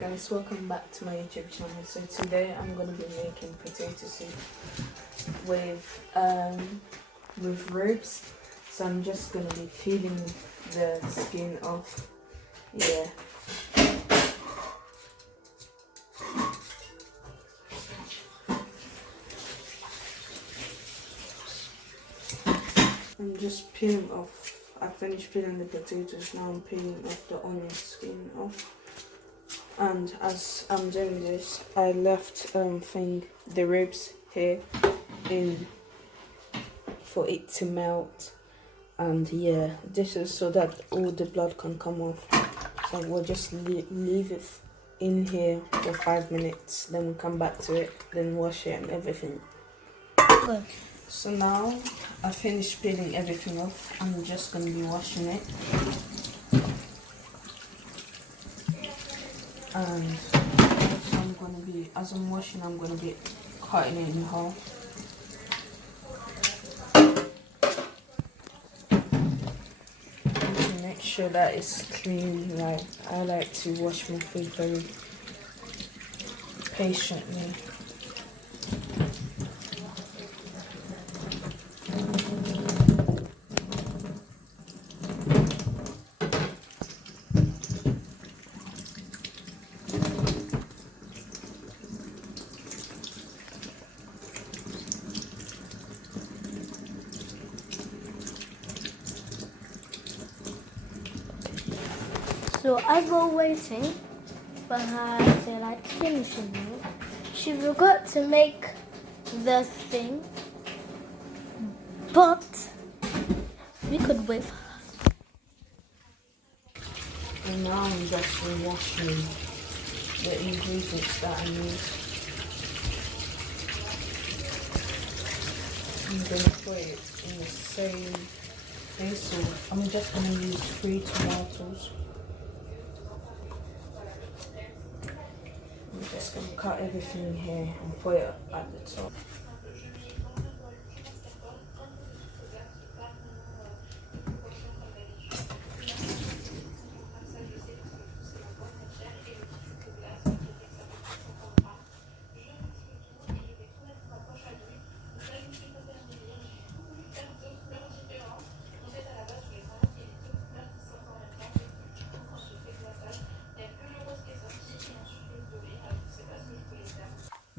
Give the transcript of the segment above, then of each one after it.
Guys, welcome back to my YouTube channel. So today I'm going to be making potato soup with ribs. So I'm just going to be peeling the skin off. Yeah. I'm just peeling off. I finished peeling the potatoes. Now I'm peeling off the onion skin off. And as I'm doing this, I left the ribs here in for it to melt. And yeah, this is so that all the blood can come off. So we'll just leave it in here for 5 minutes. Then we'll come back to it, then wash it and everything. Good. So now I finished peeling everything off. I'm just gonna be washing it. And as I'm washing, I'm gonna be cutting it in half. To make sure that it's clean. Like, I like to wash my food very patiently. So as we're waiting for her to finishing it, she forgot to make the thing, but we could wait for her. And now I'm just washing the ingredients that I need. I'm gonna put it in the same place. So I'm just gonna use 3 tomatoes. I'm just gonna cut everything here and put it at the top.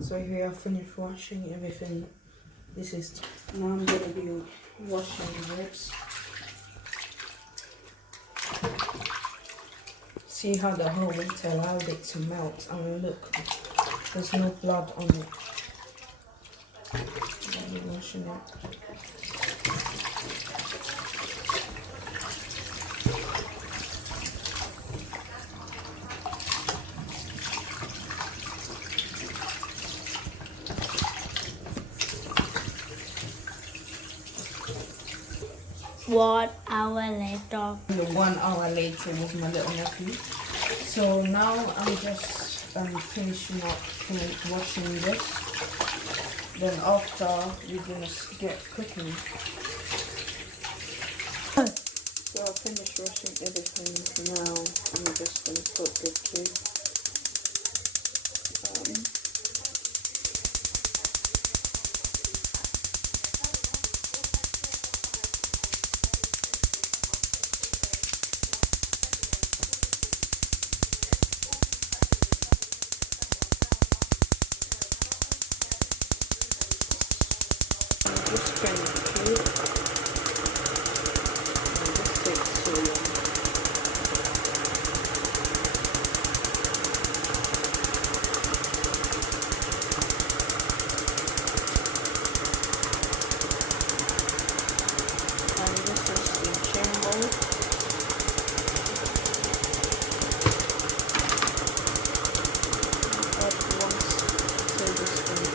So here I finished washing everything. This is now I'm gonna be washing the ribs. See how the whole water allowed it to melt, and look, there's no blood on it. I'll be washing it. One hour later. 1 hour later with my little nephew. So now I'm just finishing up washing this. Then after we're gonna get cooking. So I finished washing everything. Now I'm just gonna put the kid. Just trying to cute. This takes so long. And this is the chamber. Add 1 tablespoon.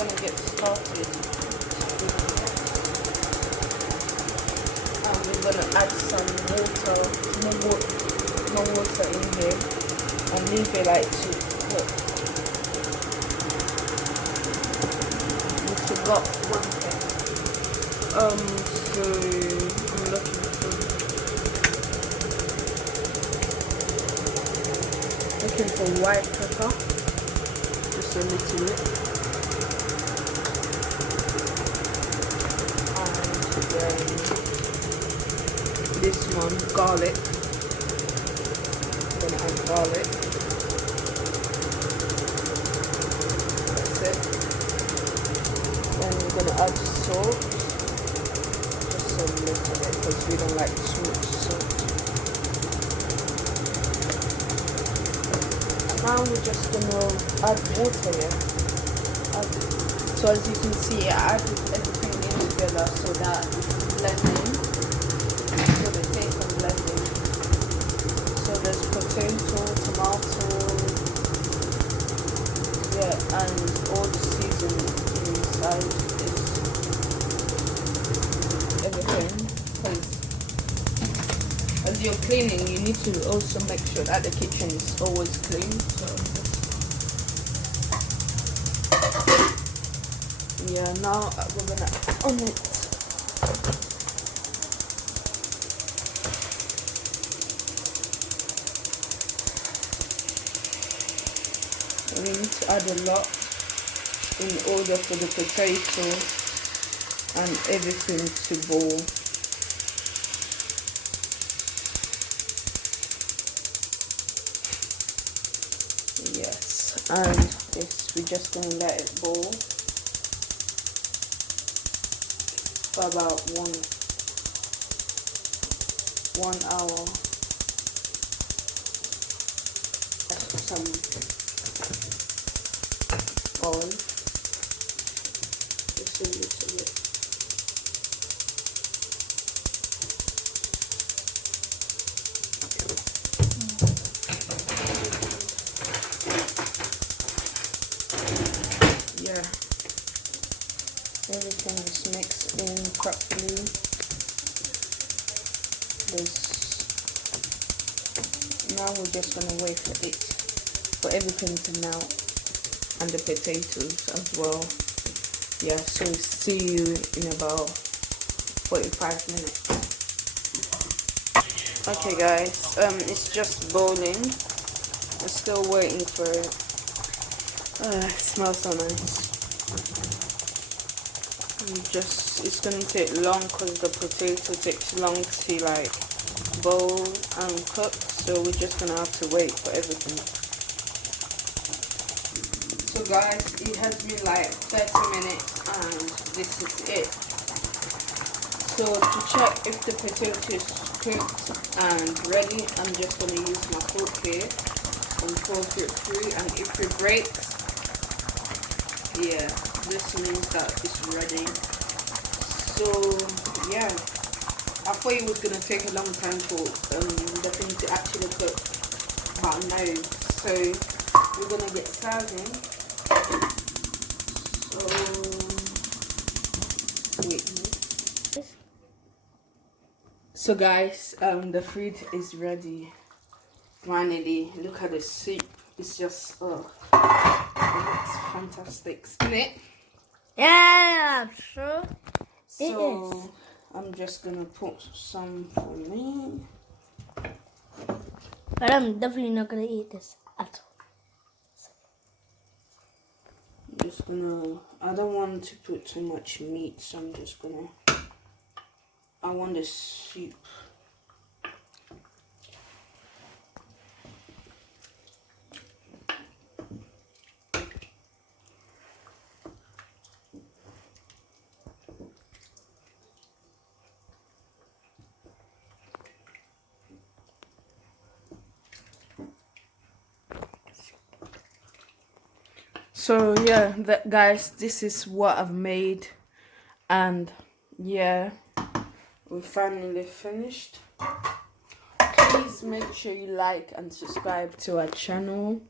gonna get started. And we're gonna add some water, more water in here, and leave it like to cook. We forgot one thing. So I'm looking for white pepper, just a little bit, and then this one, garlic. I'm gonna add garlic. That's it. Then we're gonna add salt, just a little bit, because we don't like too much salt. Now we're just gonna add water here. So as you can see, I added everything in together so that it's blending. So the taste of blending. So there's potato, tomato, yeah, and all the seasoning inside is everything. Because as you're cleaning, you need to also make sure that the kitchen is always clean. So yeah, now we're gonna on it. We need to add a lot in order for the potato and everything to boil. Yes, and we're just gonna let it boil for about one hour. Some oil, just a little bit. Yeah, everything is mixed in properly. Now we're just gonna wait for everything to melt, and the potatoes as well. Yeah, so see you in about 45 minutes. Okay guys, it's just boiling. We're still waiting for it. It smells so nice. It's gonna take long because the potato takes long to like boil and cook, so we're just gonna have to wait for everything. So guys, it has been like 30 minutes and this is it. So to check if the potato is cooked and ready, I'm just gonna use my fork here and poke it through, and if it breaks, yeah, this means that it's ready. So yeah, I thought it was gonna take a long time for the thing to actually cook, but no. So we're gonna get serving. So wait. So guys, the food is ready. Finally, look at the soup. It's just it's fantastic, isn't it? Yeah, I'm sure So it is. I'm just gonna put some for me. But I'm definitely not gonna eat this at all. I'm just gonna, I don't want to put too much meat, so I'm just gonna, I want the soup. So yeah, guys, this is what I've made, and yeah, we finally finished. Please make sure you like and subscribe to our channel.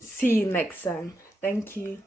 See you next time. Thank you.